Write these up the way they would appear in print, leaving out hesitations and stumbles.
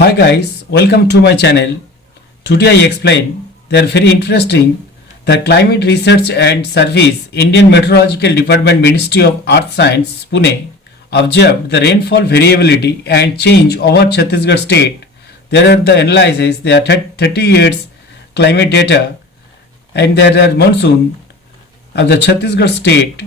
Hi guys, welcome to my channel. Today I explain they are very interesting the Climate Research and Service Indian Meteorological Department Ministry of Earth Science Pune observed the rainfall variability and change over Chhattisgarh state. There are the analysis, there are 30 years climate data and there are monsoon of the Chhattisgarh state.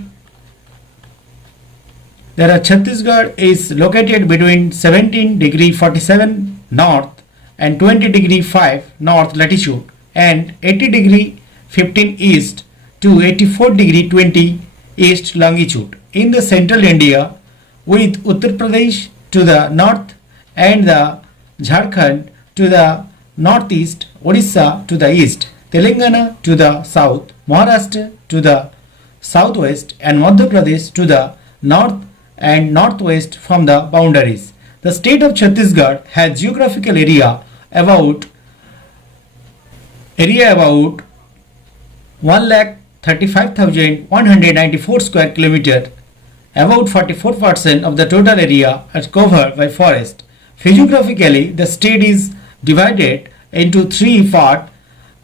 There are Chhattisgarh is located between 17 degree 47 north and 20 degree 5 north latitude and 80 degree 15 east to 84 degree 20 east longitude in the central India, with Uttar Pradesh to the north and the Jharkhand to the northeast, Odisha to the east, Telangana to the south, Maharashtra to the southwest and Madhya Pradesh to the north and northwest from the boundaries. The state of Chhattisgarh has geographical area about 1,35,194 square kilometer. About 44% of the total area is covered by forest. Physiographically, the state is divided into three parts.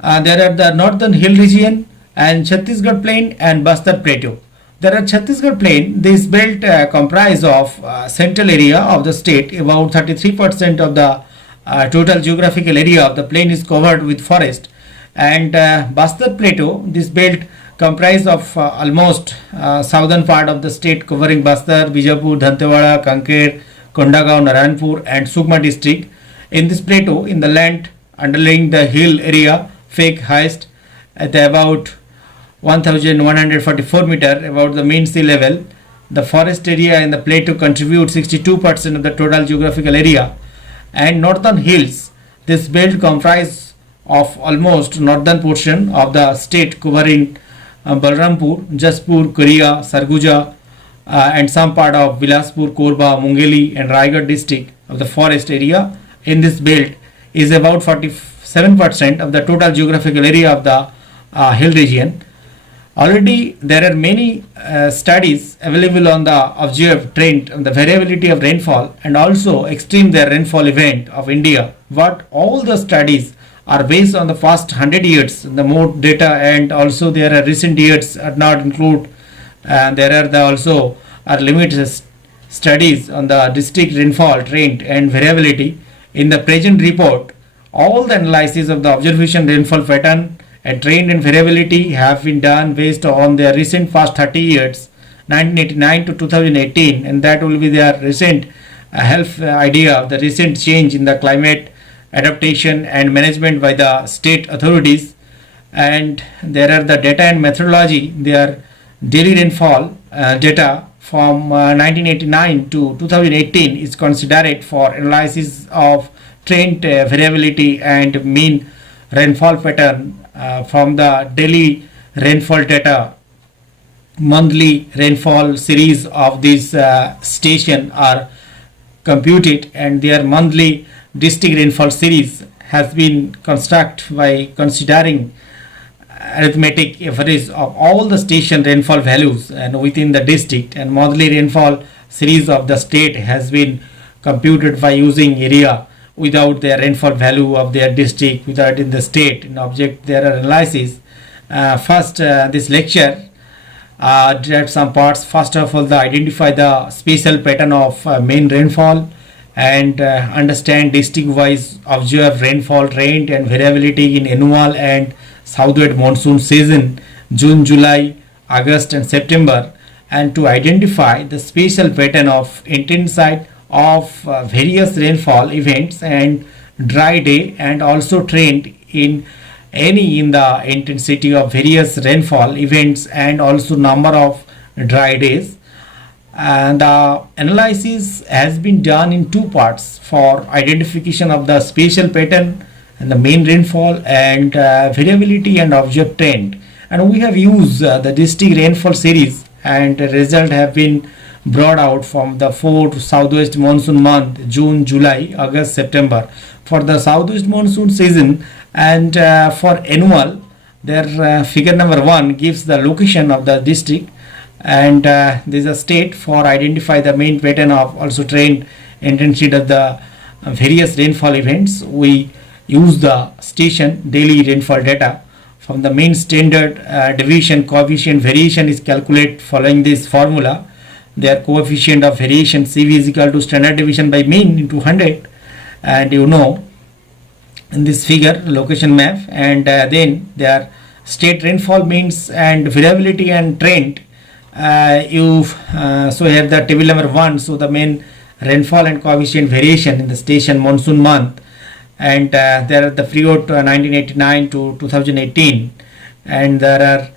There are the northern hill region and Chhattisgarh plain and Bastar plateau. There are Chhattisgarh plain. This belt comprise of central area of the state. About 33% of the total geographical area of the plain is covered with forest. And Bastar plateau, this belt comprise of almost southern part of the state covering Bastar, Bijapur, Dantewada, Kanker, Kondagaon, Narayanpur and Sukma district. In this plateau, in the land underlying the hill area, fake highest at about 1144 meter about the mean sea level. The forest area in the plateau contributes 62% of the total geographical area. And northern hills, this belt comprise of almost northern portion of the state covering Balrampur, Jaspur, Korea, Sarguja and some part of Bilaspur, Korba, Mungeli and Raigad district of the forest area in this belt is about 47% of the total geographical area of the hill region. Already there are many studies available on the observed trend on the variability of rainfall and also extreme the rainfall event of India. But all the studies are based on the past 100 years, the more data, and also there are recent years are not include. There are also are limited studies on the district rainfall trend and variability. In the present report, all the analysis of the observation rainfall pattern and trend and variability have been done based on their recent past 30 years, 1989 to 2018, and that will be their recent health idea of the recent change in the climate adaptation and management by the state authorities. And there are the data and methodology. Their daily rainfall data from 1989 to 2018 is considered for analysis of trend variability and mean rainfall pattern. From the daily rainfall data, monthly rainfall series of this station are computed and their monthly district rainfall series has been constructed by considering arithmetic average of all the station rainfall values and within the district, and monthly rainfall series of the state has been computed by using area without their rainfall value of their district, without in the state. In object there are analysis. First this lecture derive some parts. First of all, identify the spatial pattern of main rainfall and understand district wise observed rainfall trend and variability in annual and southwest monsoon season, June, July, August and September, and to identify the spatial pattern of intensity of various rainfall events and dry day, and also trend in the intensity of various rainfall events and also number of dry days. And the analysis has been done in two parts for identification of the spatial pattern and the main rainfall and variability and observed trend. And we have used the district rainfall series, and the result have been brought out from the 4 southwest monsoon month, June, July, August, September. For the southwest monsoon season and for annual, their figure number 1 gives the location of the district, and there is a state for identify the main pattern of also trend intensity of the various rainfall events. We use the station daily rainfall data. From the mean standard deviation, coefficient variation is calculated following this formula. Their coefficient of variation CV is equal to standard deviation by mean into 100, and you know in this figure location map, and then their state rainfall means and variability and trend. So here the table number 1, so the main rainfall and coefficient variation in the station monsoon month, and there are the period 1989 to 2018, and there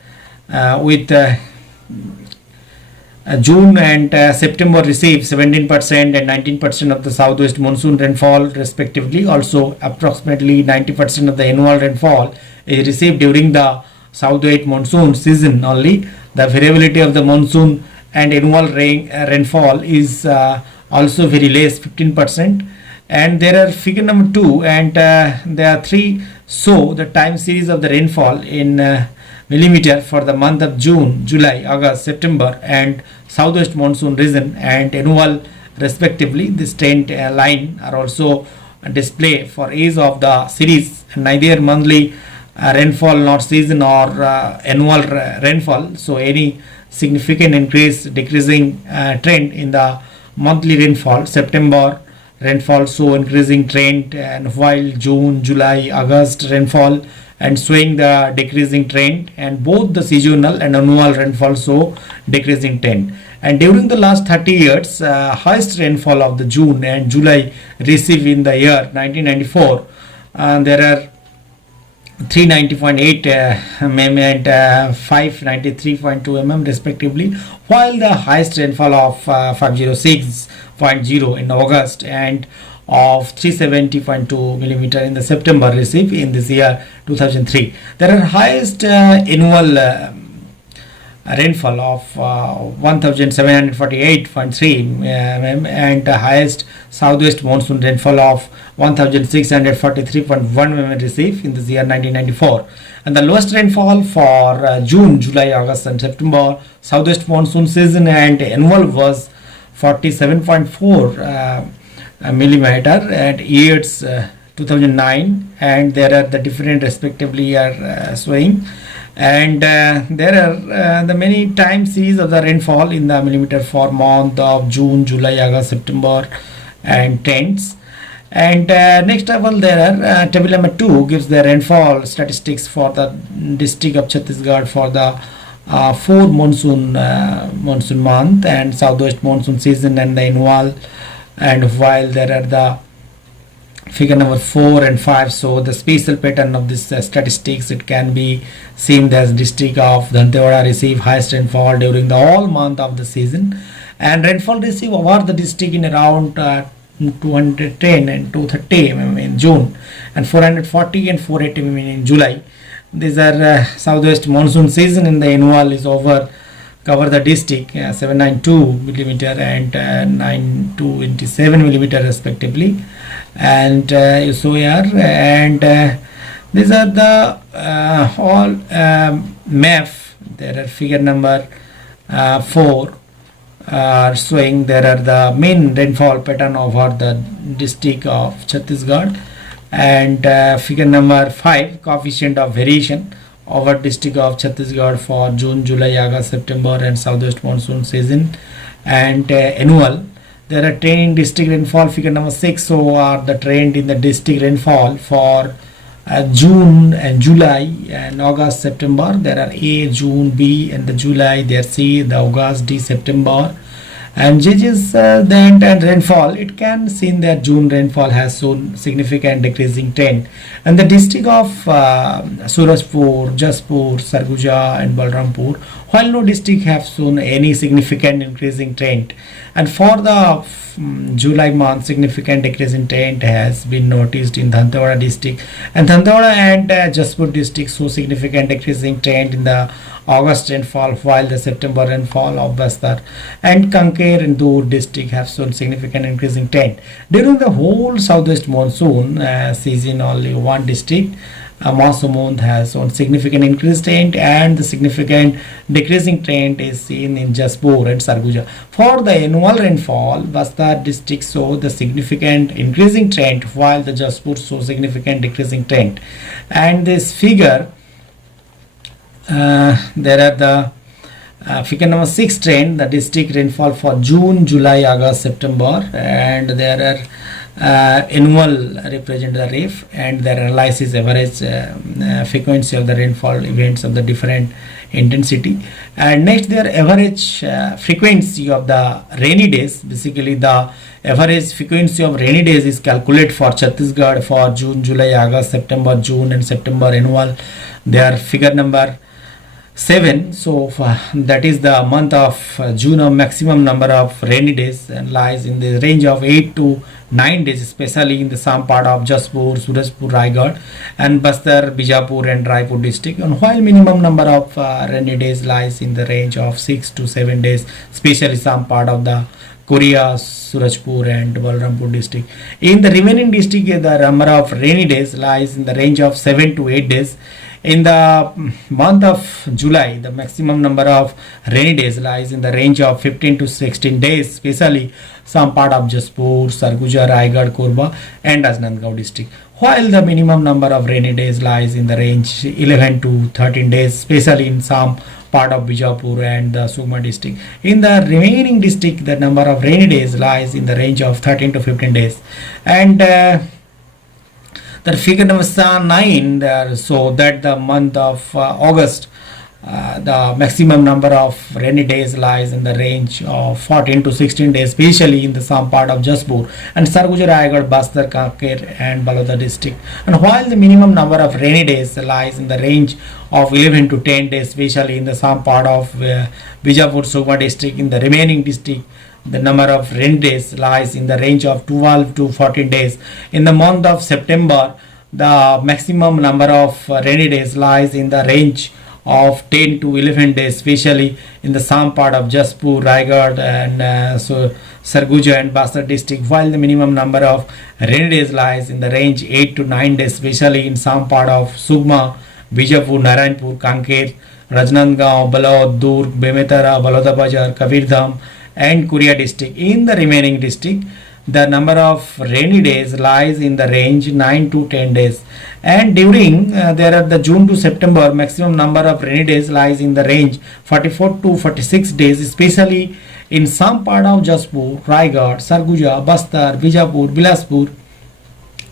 are with June and September received 17% and 19% of the southwest monsoon rainfall respectively. Also approximately 90% of the annual rainfall is received during the southwest monsoon season only. The variability of the monsoon and annual rainfall is also very less, 15%. And there are figure number 2, and there are 3 show the time series of the rainfall in millimeter for the month of June, July, August, September and southwest monsoon region and annual respectively. This trend line are also displayed for each of the series, neither monthly rainfall nor season or annual rainfall. So any significant increase decreasing trend in the monthly rainfall. September rainfall show increasing trend, and while June, July, August rainfall and showing the decreasing trend, and both the seasonal and annual rainfall show decreasing trend. And during the last 30 years, highest rainfall of the June and July received in the year 1994, there are 390.8 mm and 593.2 mm respectively, while the highest rainfall of 506.0 in August and of 370.2 millimeter in the September received in this year 2003. There are highest annual rainfall of 1748.3 mm and the highest southwest monsoon rainfall of 1643.1 mm received in this year 1994, and the lowest rainfall for June, July, August and September southwest monsoon season and annual was 47.4 millimeter at years 2009, and there are the different respectively are showing, and there are the many time series of the rainfall in the millimeter for month of June, July, August, September and trends. And next of all, there are table number 2 gives the rainfall statistics for the district of Chhattisgarh for the 4 monsoon month and southwest monsoon season and the annual. And while there are the figure number 4 and 5, so the spatial pattern of this statistics, it can be seen as district of Dantewada receive highest rainfall during the whole month of the season, and rainfall receive over the district in around 210 and 230 mm in June and 440 and 480 mm in July. These are southwest monsoon season, and the annual is over cover the district 792 millimeter and 927 millimeter respectively. And so here, and these are the all map. There are figure number 4 showing there are the main rainfall pattern over the district of Chhattisgarh, and figure number 5 coefficient of variation over district of Chhattisgarh for June, July, August, September and southwest monsoon season and annual. There are trend in district rainfall figure number 6, so are the trend in the district rainfall for June and July and August, September. There are A, June, B and the July, there C, the August, D, September. And JJAS then and rainfall, it can seen that June rainfall has shown significant decreasing trend, and the district of Surajpur, Jaspur, Sarguja and Balrampur, while no district have shown any significant increasing trend. And for the July month, significant decrease in trend has been noticed in Dantewada district, and Dantewada and Jaspur district show significant decreasing trend in the August rainfall, while the September rainfall of Bastar and Kanker and Dur district have shown significant increasing trend. During the whole southwest monsoon season, only one district monsoon has shown significant increased trend, and the significant decreasing trend is seen in Jaspur and Sarguja. For the annual rainfall, Bastar district show the significant increasing trend, while the Jaspur show significant decreasing trend. And this figure, there are the figure number 6 trend, the district rainfall for June, July, August, September, and there are annual represent the RAF, and their analysis average frequency of the rainfall events of the different intensity. And next, their average frequency of the rainy days. Basically, the average frequency of rainy days is calculated for Chhattisgarh for June, July, August, September, June, and September annual. Their figure number 7. So that is the month of June, of maximum number of rainy days, and lies in the range of 8 to 9 days, especially in the some part of Jaspur, Surajpur, Raigad, and Bastar, Bijapur, and Raipur district. And while minimum number of rainy days lies in the range of 6 to 7 days, especially some part of the Korea, Surajpur, and Balrampur district. In the remaining district, the number of rainy days lies in the range of 7 to 8 days. In the month of July, the maximum number of rainy days lies in the range of 15 to 16 days, especially some part of Jaspur, Sarguja, Raigad, Korba, and Rajnandgaon district. While the minimum number of rainy days lies in the range 11 to 13 days, especially in some part of Bijapur and the Sugma district. In the remaining district, the number of rainy days lies in the range of 13 to 15 days. And the figure number 9 there, so that the month of August, the maximum number of rainy days lies in the range of 14 to 16 days, especially in the some part of Jaspur and Sarguja, Raigad, Bastar, Kanker, and Baloda district. And while the minimum number of rainy days lies in the range of 11 to 10 days, especially in the some part of Bijapur, Sugma district. In the remaining district, the number of rain days lies in the range of 12 to 14 days. In the month of September, the maximum number of rainy days lies in the range of 10 to 11 days, especially in the some part of Jaspur, Raigad, and so Sarguja and Bastar district, while the minimum number of rainy days lies in the range 8 to 9 days, especially in some part of Sugma, Bijapur, Narayanpur, Kanker, Rajnandgaon, Balod, Durg, Bemetara, Baloda Bazar, Kabirdham, and Guria district. In the remaining district, the number of rainy days lies in the range 9 to 10 days. And during there are the June to September, maximum number of rainy days lies in the range 44 to 46 days, especially in some part of Jaspur, Raigad, Sarguja, Bastar, Bijapur, Bilaspur,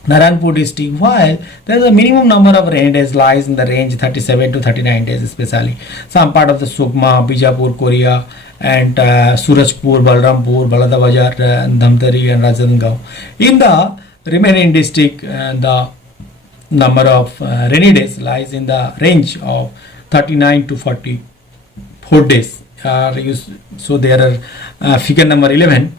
Naranpur district, while there is a minimum number of rainy days lies in the range 37 to 39 days, especially some part of the Sugma, Bijapur, Korea, and Surajpur, Balrampur, Baladabazar, Dhamtari, and Rajnandgaon. In the remaining district, the number of rainy days lies in the range of 39 to 44 days. So there are figure number 11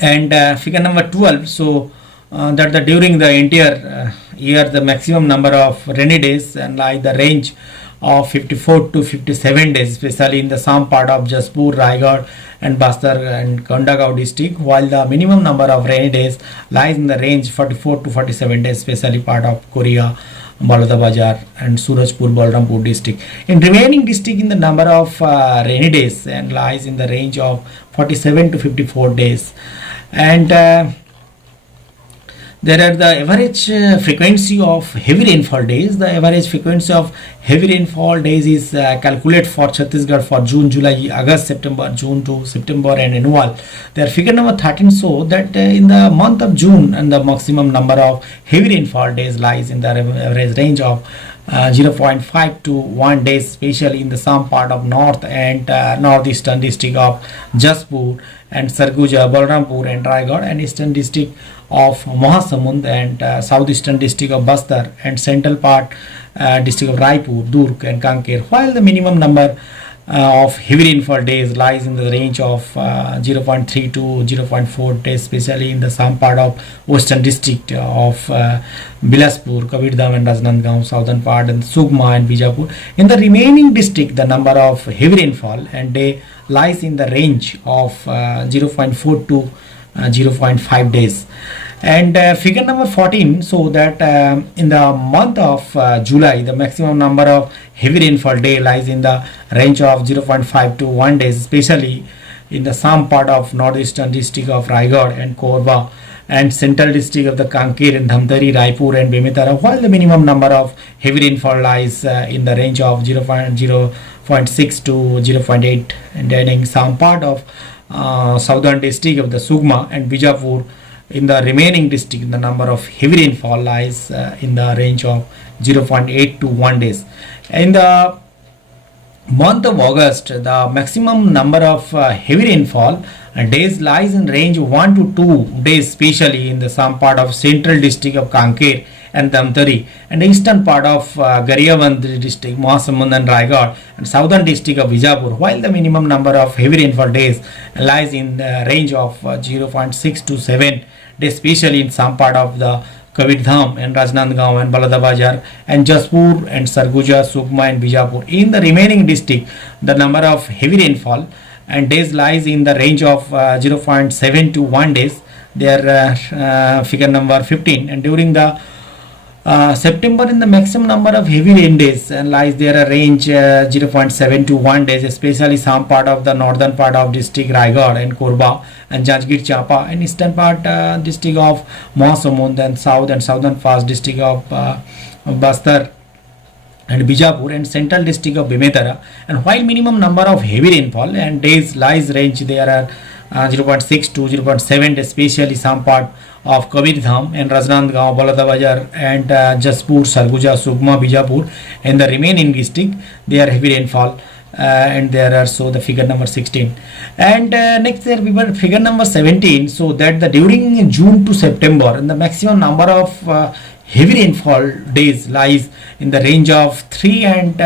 and figure number 12. So that the during the entire year, the maximum number of rainy days and lie the range of 54 to 57 days, especially in the some part of Jaspur, Raigad, and Bastar and Kondagaon district, while the minimum number of rainy days lies in the range 44 to 47 days, especially part of Korea, Baloda Bazar, and Surajpur, Balrampur district. In remaining district, in the number of rainy days and lies in the range of 47 to 54 days. And there are the average frequency of heavy rainfall days. The average frequency of heavy rainfall days is calculated for Chhattisgarh for June, July, August, September, June to September, and annual. Their figure number 13 show that in the month of June, and the maximum number of heavy rainfall days lies in the average range of 0.5 to 1 days, especially in the some part of north and northeastern district of Jaspur and Sarguja, Balrampur, and Raigad, and eastern district of Mahasamund, and southeastern district of Bastar, and central part district of Raipur, Durg, and Kanker, while the minimum number of heavy rainfall days lies in the range of 0.3 to 0.4 days, especially in the some part of western district of Bilaspur, Kabirdham, and Rajnandgaon, southern part, and Sugma and Bijapur. In the remaining district, the number of heavy rainfall and day lies in the range of 0.4 to 0.5 days. And figure number 14, so that in the month of July, the maximum number of heavy rainfall day lies in the range of 0.5 to 1 days, especially in the some part of northeastern district of Raigad and Korba and central district of the Kankir and Dhamtari, Raipur and Bemetara, while the minimum number of heavy rainfall lies in the range of 0.6 to 0.8, and then in some part of southern district of the Sugma and Bijapur. In the remaining district, the number of heavy rainfall lies in the range of 0.8 to 1 days. In the month of August, the maximum number of heavy rainfall days lies in range 1 to 2 days, especially in the some part of central district of Kanker and Damtari and eastern part of Gariavan district, Mahasamund and Raigad and southern district of Bijapur, while the minimum number of heavy rainfall days lies in the range of 0.6 to 7 days, especially in some part of the Kabirdham and Rajnandgaon and Baladabazar and Jaspur and Sarguja, Sukma and Bijapur. In the remaining district, the number of heavy rainfall and days lies in the range of 0.7 to 1 days. There figure number 15, and during the September, in the maximum number of heavy rain days and lies there a range 0.7 to 1 days, especially some part of the northern part of district Raigad and Korba and Janjgir Chapa and eastern part district of Mahasamund and southern part district of Bastar and Bijapur and central district of Bemetara. And while minimum number of heavy rainfall and days lies range there are 0.6 to 0.7, especially some part of Kabirdham and Rajnandgaon, Baladabazar and Jaspur, Sarguja, Sugma, Bijapur and the remaining district they are heavy rainfall and there are so the figure number 16. And next there we were figure number 17, so that the during June to September and the maximum number of heavy rainfall days lies in the range of 3 and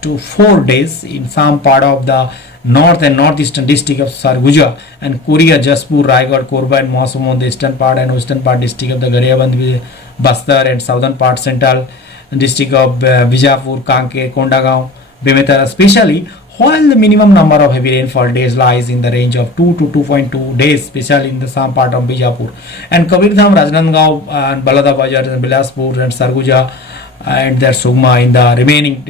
to 4 days in some part of the north and northeastern district of Sarguja and Guria, Jaspur, Raigad, Korba and Mahasamund, the eastern part and western part district of the Gariaband, Bastar and southern part central district of Bijapur, Kanke, Kondagaon, Bemetara, especially while the minimum number of heavy rainfall days lies in the range of 2 to 2.2 days, especially in the some part of Bijapur and Kabirdham, Rajnandgaon and Baladabazar and Bilaspur and Sarguja and their Sugma in the remaining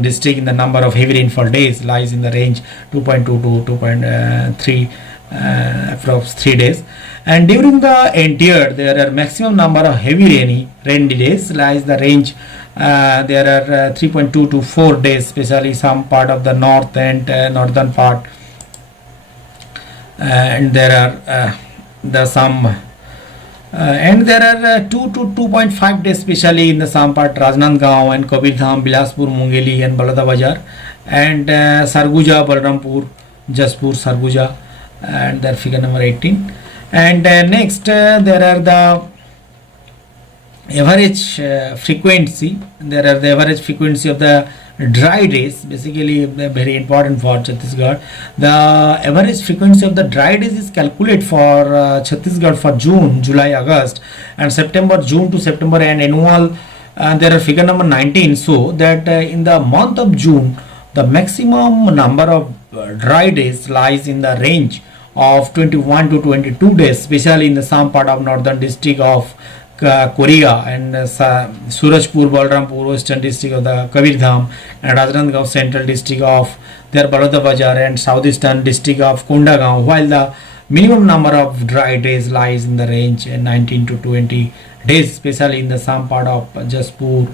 district in the number of heavy rainfall days lies in the range 2.2 to 2.3 approx 3 days. And during the entire there are maximum number of heavy rainy days lies the range there are 3.2 to 4 days, especially some part of the north and northern part and there are the some and there are 2 to 2.5 days, especially in the some part Rajnandgaon and Kabirdham, Bilaspur, Mungeli and Baladabazar and Sarguja, Balrampur, Jaspur, Sarguja and their figure number 18. And next there are the average frequency. There are the average frequency of the dry days, basically very important for Chhattisgarh. The average frequency of the dry days is calculated for Chhattisgarh for June, July, August and September, June to September and annual. There are figure number 19, so that in the month of June the maximum number of dry days lies in the range of 21 to 22 days, especially in the some part of northern district of Korea and Surajpur, Balrampur, western district of the Kabirdham and Rajnandgaon, central district of their Baladabazar and southeastern district of Kondagaon, while the minimum number of dry days lies in the range 19 to 20 days, especially in the some part of Jaspur,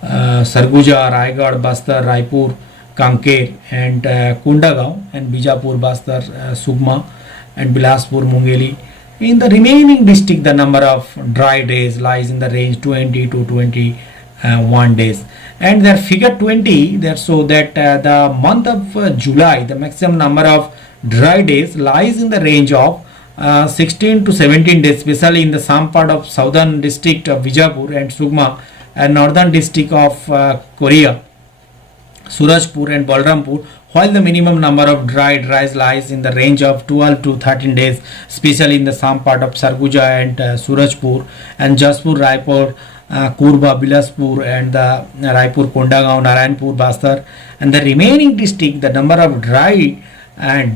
Sarguja, Raigad, Bastar, Raipur, Kanker and Kondagaon and Bijapur, Bastar, Sugma and Bilaspur, Mungeli. In the remaining district, the number of dry days lies in the range 20 to 21 days. And there figure 20 there, so that the month of July, the maximum number of dry days lies in the range of 16 to 17 days, especially in the some part of southern district of Bijapur and Sugma and northern district of Korea, Surajpur and Balrampur, while the minimum number of dry days lies in the range of 12 to 13 days, especially in the some part of Sarguja and Surajpur and Jaspur, Raipur, Korba, Bilaspur and the Raipur, Kondagaon, Narayanpur, Bastar and the remaining district, the number of dry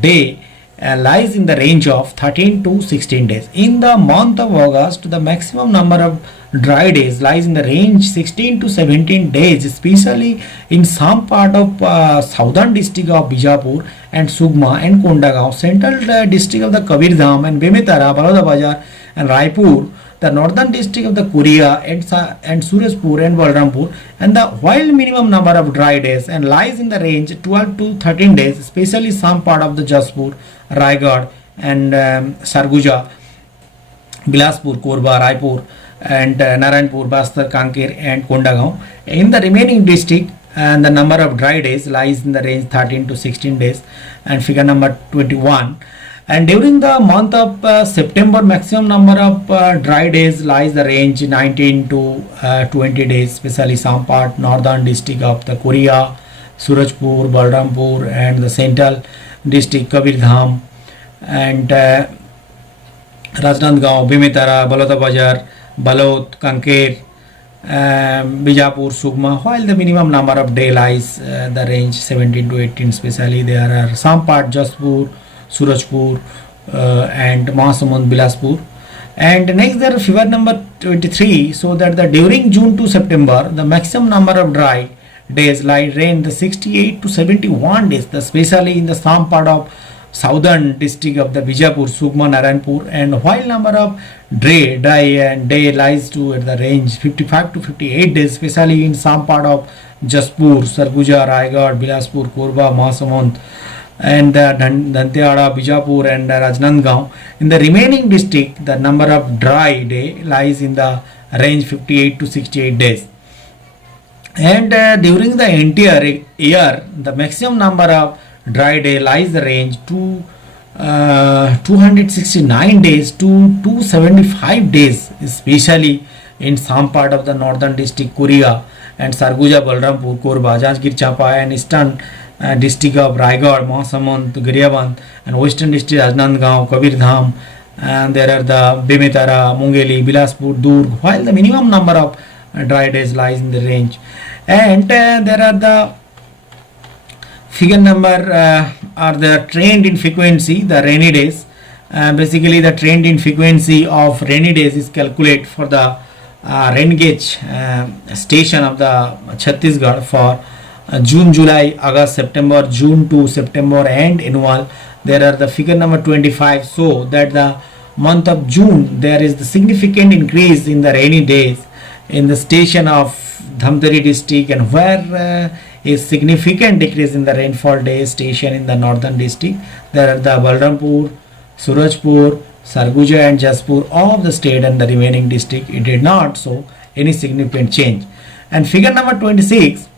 day lies in the range of 13 to 16 days. In the month of August, the maximum number of dry days lies in the range 16 to 17 days, especially in some part of southern district of Bijapur and Sugma and Kondagaon, central district of the Kabirdham and Bemetara, Balodabazar and Raipur, the northern district of the Guria and Surajpur and Balrampur, and the while minimum number of dry days and lies in the range 12 to 13 days, especially some part of the Jaspur, Raigad and Sarguja, Bilaspur, Korba, Raipur and Narayanpur, Bastar, Kanker and Kondagaon. In the remaining district, and the number of dry days lies in the range 13 to 16 days. And figure number 21. And during the month of September, maximum number of dry days lies the range 19 to 20 days, especially some part northern district of the Korea, Surajpur, Balrampur and the central district Kabirdham and Rajnandgaon, Bemetara, Balodabazar, Balot, Kanker, Bijapur, Sugma, while the minimum number of day lies the range 17 to 18, especially there are some part Jaspur, Surajpur and Mahasamund, Bilaspur. And next there is figure number 23, so that the during June to September, the maximum number of dry days lie range the 68 to 71 days, especially in the some part of southern district of the Bijapur, Sugma, Narayanpur, and while number of dry and day lies to at the range 55 to 58 days, especially in some part of Jaspur, Sarguja, Raigad, Bilaspur, Korba, Mahasamund and Danteada, Bijapur and Rajnandgaon. In the remaining district, the number of dry day lies in the range 58 to 68 days. And during the entire year, the maximum number of dry day lies the range to 269 days to 275 days, especially in some part of the northern district Korea and Sarguja, Balrampur, Korba, Janjgir Champa and eastern district of Raigad, Mahasamund, Gariaband and western district Rajnandgaon, Kabirdham, and there are the Bemetara, Mungeli, Bilaspur, Durg, while the minimum number of dry days lies in the range. And there are the figure number are the trend in frequency, the rainy days. Basically the trend in frequency of rainy days is calculated for the rain gauge station of the Chhattisgarh for June, July, August, September, June to September and annual. There are the figure number 25, so that the month of June there is the significant increase in the rainy days in the station of Dhamtari district, and where is significant decrease in the rainfall day station in the northern district. There are the Balrampur, Surajpur, Sarguja and Jaspur of the state, and the remaining district it did not show any significant change. And figure number 26,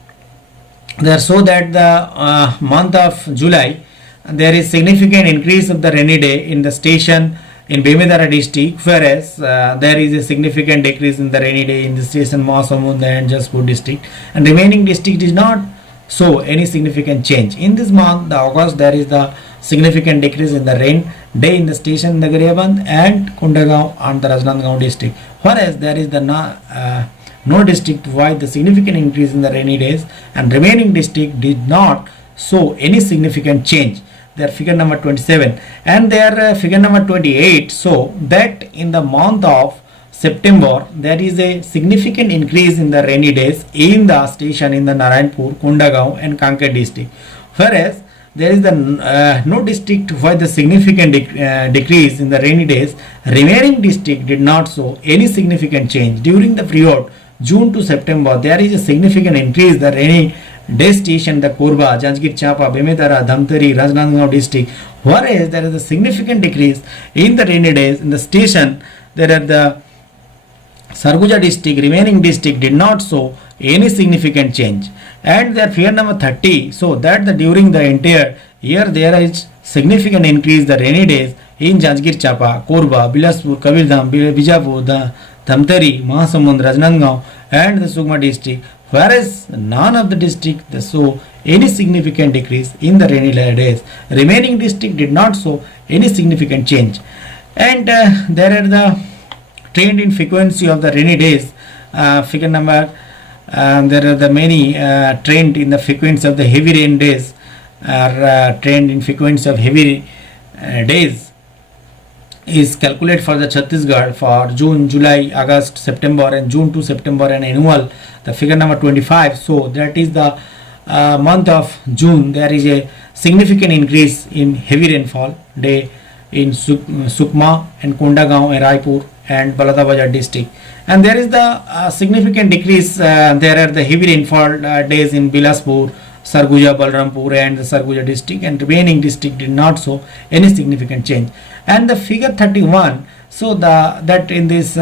there show that the month of July there is significant increase of the rainy day in the station in Bemetara district, whereas there is a significant decrease in the rainy day in the station Mahasamund and Jaspur district, and remaining district is not show any significant change. In this month, the August, there is the significant decrease in the rain day in the station in the Gariaband and Kondagaon and the Rajnandgaon district, whereas there is the no district wide the significant increase in the rainy days, and remaining district did not show any significant change. Their figure number 27 and their figure number 28 so that in the month of September there is a significant increase in the rainy days in the station in the Narayanpur, Kondagaon and Kanker district, whereas there is the no district where the significant decrease in the rainy days. Remaining district did not show any significant change. During the period June to September there is a significant increase the rainy day station the Korba, Janjgir Champa, Bemetara, Dhamtari, Rajnandgaon district, whereas there is a significant decrease in the rainy days in the station. There are the Sarguja district, remaining district did not show any significant change. And their figure number 30, so that during the entire year there is significant increase the rainy days in Janjgir Champa, Korba, Bilaspur, Kabirdham, Bijapur, the Dhamtari, Mahasamund, Rajnandgaon and the Sugma district, whereas none of the district saw any significant decrease in the rainy days. Remaining district did not show any significant change. And there are the trend in frequency of the rainy days. Figure number there are the many trend in the frequency of the heavy rain days, trend in frequency of heavy days is calculated for the Chhattisgarh for June, July, August, September, and June to September and annual, the figure number 25. So that is the month of June. There is a significant increase in heavy rainfall day in Sukma and Kondagaon and Raipur and Baladabajar district, and there is the significant decrease. There are the heavy rainfall days in Bilaspur, Sarguja, Balrampur and the Sarguja district, and remaining district did not show any significant change. And the figure 31, so that in this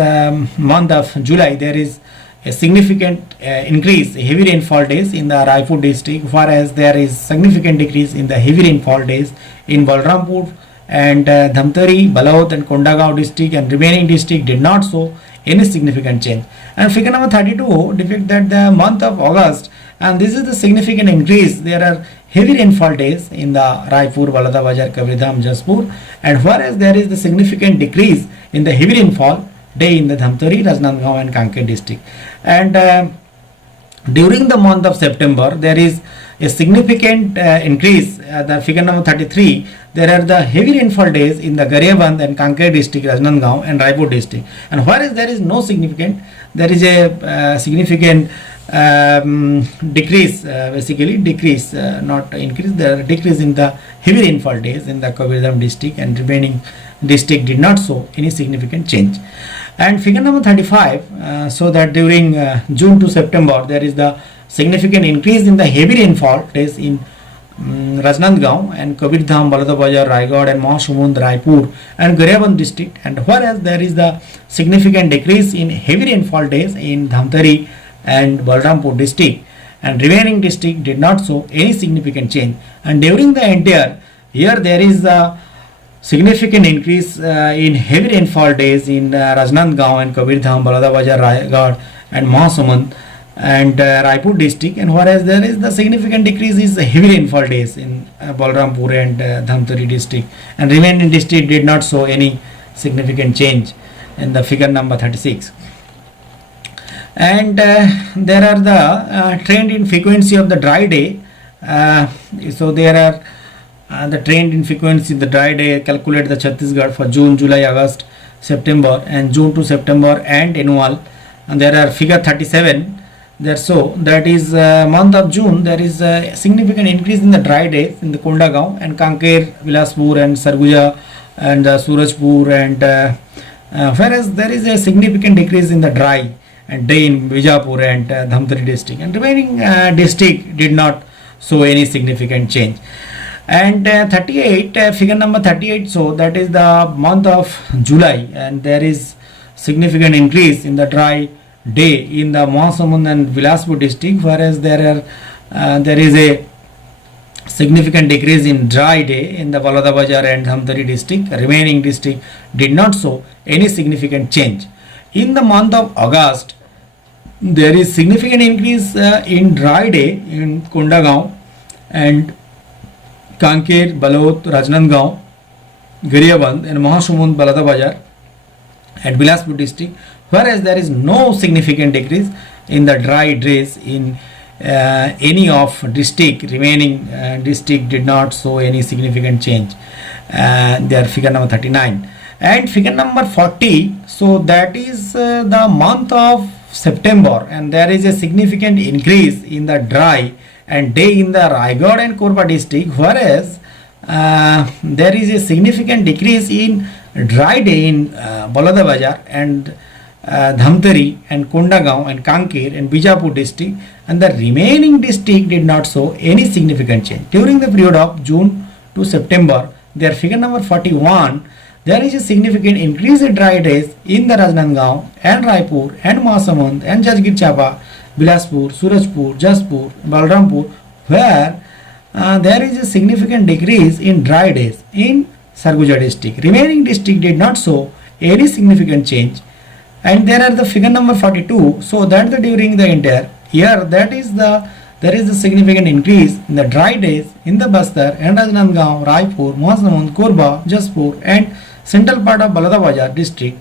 month of July there is a significant increase heavy rainfall days in the Raipur district, whereas there is significant decrease in the heavy rainfall days in Balrampur and Dhamtari, Balaut and Kondagaon district, and remaining district did not show any significant change. And figure number 32 depicts that the month of August, and this is the significant increase. There are heavy rainfall days in the Raipur, Baladabajar, Kabardham, Jaspur, and whereas there is the significant decrease in the heavy rainfall day in the Dhamtari, Rajnandgaon and Kanker district. And during the month of September there is a significant increase. The figure number 33, there are the heavy rainfall days in the Gariyaband and Kanker district, Rajnandgaon and Raipur district, and whereas there is no significant, there is a significant decrease, basically decrease, not increase, there decrease in the heavy rainfall days in the Kabardham district, and remaining district did not show any significant change. And figure number 35, so that during June to September there is the significant increase in the heavy rainfall days in Rajnandgaon and Kabardham, Baladabajar, Raigad and Mahasumund, Raipur and Gariyaband district, and whereas there is the significant decrease in heavy rainfall days in Dhamtari and Balrampur district, and remaining district did not show any significant change. And during the entire year there is a significant increase in heavy rainfall days in Rajnandgaon and Kabardham, Baladabajar, Raigad and Mahasumund and Raipur district, and whereas there is the significant decrease is heavy rainfall days in Balrampur and Dhamtari district, and remaining district did not show any significant change in the figure number 36. And there are the trend in frequency of the dry day. So there are the trend in frequency the dry day calculate the Chhattisgarh for June, July, August, September and June to September and annual, and there are figure 37 there. So that is month of June there is a significant increase in the dry days in the Kondagaon and Kanker, Bilaspur and Sarguja and Surajpur, and whereas there is a significant decrease in the dry and day in Bijapur and Dhamtari district, and remaining district did not show any significant change. And 38, figure number 38, so that is the month of July, and there is significant increase in the dry day in the Mahasumund and Bilaspur district, whereas there is a significant decrease in dry day in the Baladabajar and Dhamtari district. Remaining district did not show any significant change. In the month of August there is significant increase in dry day in Kondagaon and Kanker, Balot, Rajnandgaon, Gariyaband and Mahasumund, Baladabajar and Bilaspur district, whereas there is no significant decrease in the dry days in any of district. Remaining district did not show any significant change. There figure number 39. And figure number 40, so that is the month of September, and there is a significant increase in the dry and day in the Raigad and Korba district, whereas there is a significant decrease in dry day in Baladabajar and Dhamtari and Kondagaon and Kanker and Bijapur district, and the remaining district did not show any significant change. During the period of June to September, their figure number 41, there is a significant increase in dry days in the Rajnandgaon and Raipur and Mahasumund and Jajgir Chapa, Bilaspur, Surajpur, Jaspur, Balrampur, where there is a significant decrease in dry days in Sarguja district. Remaining district did not show any significant change. And there are the figure number 42, so that during the entire year there is a significant increase in the dry days in the Bastar and Rajnandgaon, Raipur, Mahasumund, Korba, Jaspur and central part of Baladabajar district,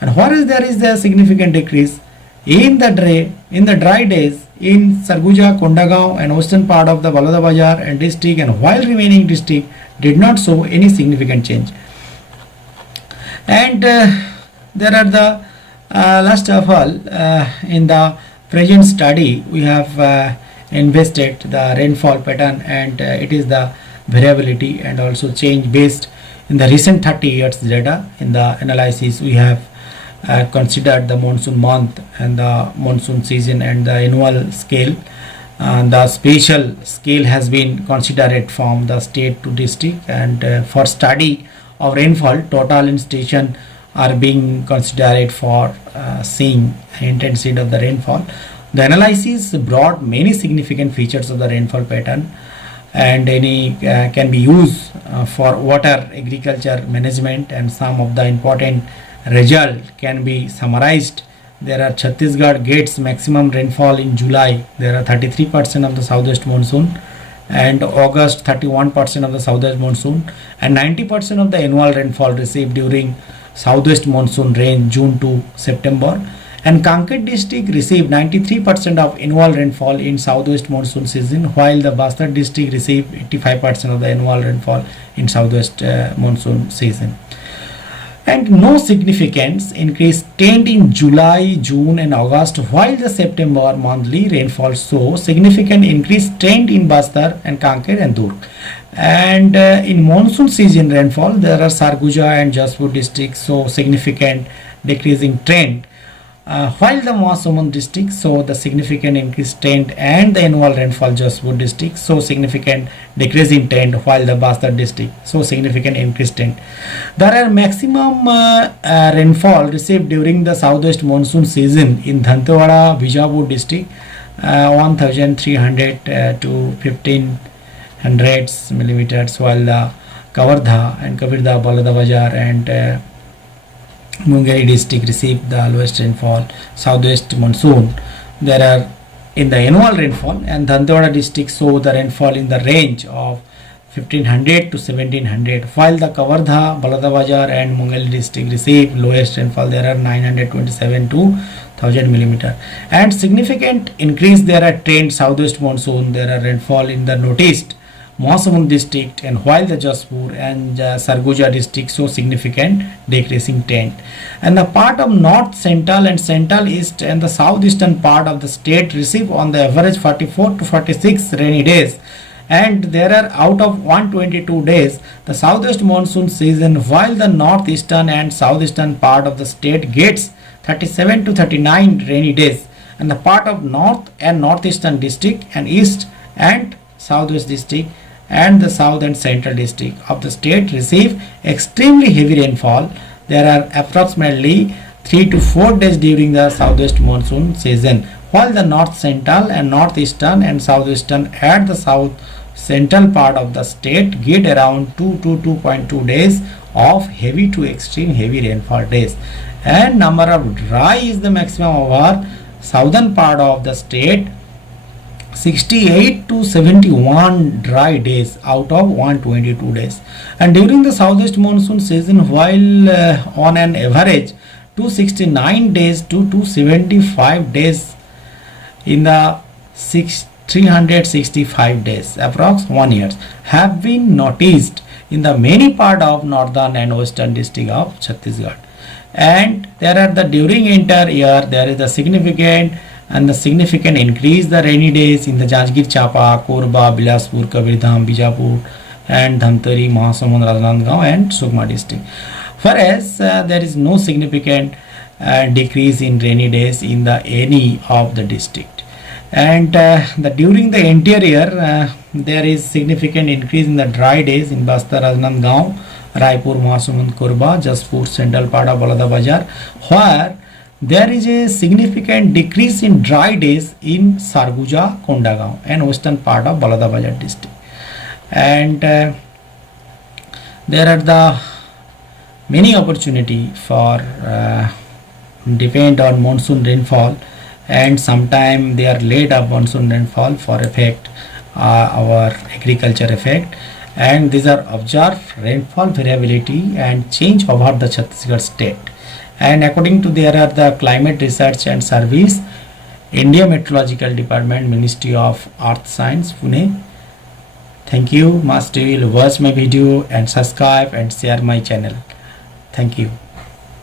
and whereas there is a significant decrease In the dry days in Sarguja, Kondagaon and western part of the Baladabazar and district, and while remaining district did not show any significant change. And there are the last of all in the present study we have invested the rainfall pattern, and it is the variability and also change based in the recent 30 years data. In the analysis we have considered the monsoon month and the monsoon season and the annual scale. The spatial scale has been considered from the state to district, and for study of rainfall total in station are being considered for seeing intensity of the rainfall. The analysis brought many significant features of the rainfall pattern, and any can be used for water agriculture management, and some of the important result can be summarized. There are Chhattisgarh gets maximum rainfall in July. There are 33% of the southwest monsoon, and August 31% of the southwest monsoon, and 90% of the annual rainfall received during southwest monsoon range June to September. And Kanker district received 93% of annual rainfall in southwest monsoon season, while the Bastar district received 85% of the annual rainfall in southwest monsoon season. And no significant increase trend in July, June and August, while the September monthly rainfall saw significant increase trend in Bastar and Kanker and Durg. And in monsoon season rainfall, there are Sarguja and Jaspur districts saw significant decreasing trend, while the Mahasamund district saw the significant increase trend, and the annual rainfall Jaspur district saw significant decreasing trend, while the Bastar district saw significant increase trend. There are maximum rainfall received during the southwest monsoon season in Dantewada, Bijapur district, 1300 to 1500 millimeters, while the Kavardha and Kabirda, Baladabazar and Mungeri district received the lowest rainfall southwest monsoon. There are in the annual rainfall, and Dantewada district saw the rainfall in the range of 1500 to 1700, while the Kavardha, Baladabazar and Mungeri district received lowest rainfall. There are 927 to 1000 millimeter, and significant increase there are trend southwest monsoon. There are rainfall in the noticed Mahasamund district, and while the Jaspur and Sarguja district saw significant decreasing trend. And the part of north central and central east and the southeastern part of the state receive on the average 44 to 46 rainy days, and there are out of 122 days the southwest monsoon season, while the northeastern and southeastern part of the state gets 37 to 39 rainy days, and the part of north and northeastern district and east and southwest district and the south and central district of the state receive extremely heavy rainfall. There are approximately 3 to 4 days during the southwest monsoon season, while the north central and northeastern and southeastern at the south central part of the state get around 2 to 2.2 days of heavy to extreme heavy rainfall days. And number of dry is the maximum over southern part of the state, 68 to 71 dry days out of 122 days. And during the southwest monsoon season, while on an average 269 days to 275 days in the 365 days, approx 1 year, have been noticed in the many part of northern and western district of Chhattisgarh. And there are the during entire year there is a significant increase the rainy days in the Jajgir Chapa, Korba, Bilaspur, Kabirdham, Bijapur and Dhamtari, Mahasamund, Rajanandgaon and Sukma district. Whereas there is no significant decrease in rainy days in the any of the district. And during the entire year there is significant increase in the dry days in Bastar, Rajanandgaon, Raipur, Mahasamund, Korba, Jaspur, central part of Baladabazar, where there is a significant decrease in dry days in Sarguja, Kondagaon and western part of Baladabazar district. And there are the many opportunity for depend on monsoon rainfall, and sometime they are late of monsoon rainfall for effect our agriculture effect, and these are observed rainfall variability and change over the Chhattisgarh state. And according to there are the climate research and service, India Meteorological Department, Ministry of Earth Science, Pune. Thank you. Must you watch my video and subscribe and share my channel. Thank you.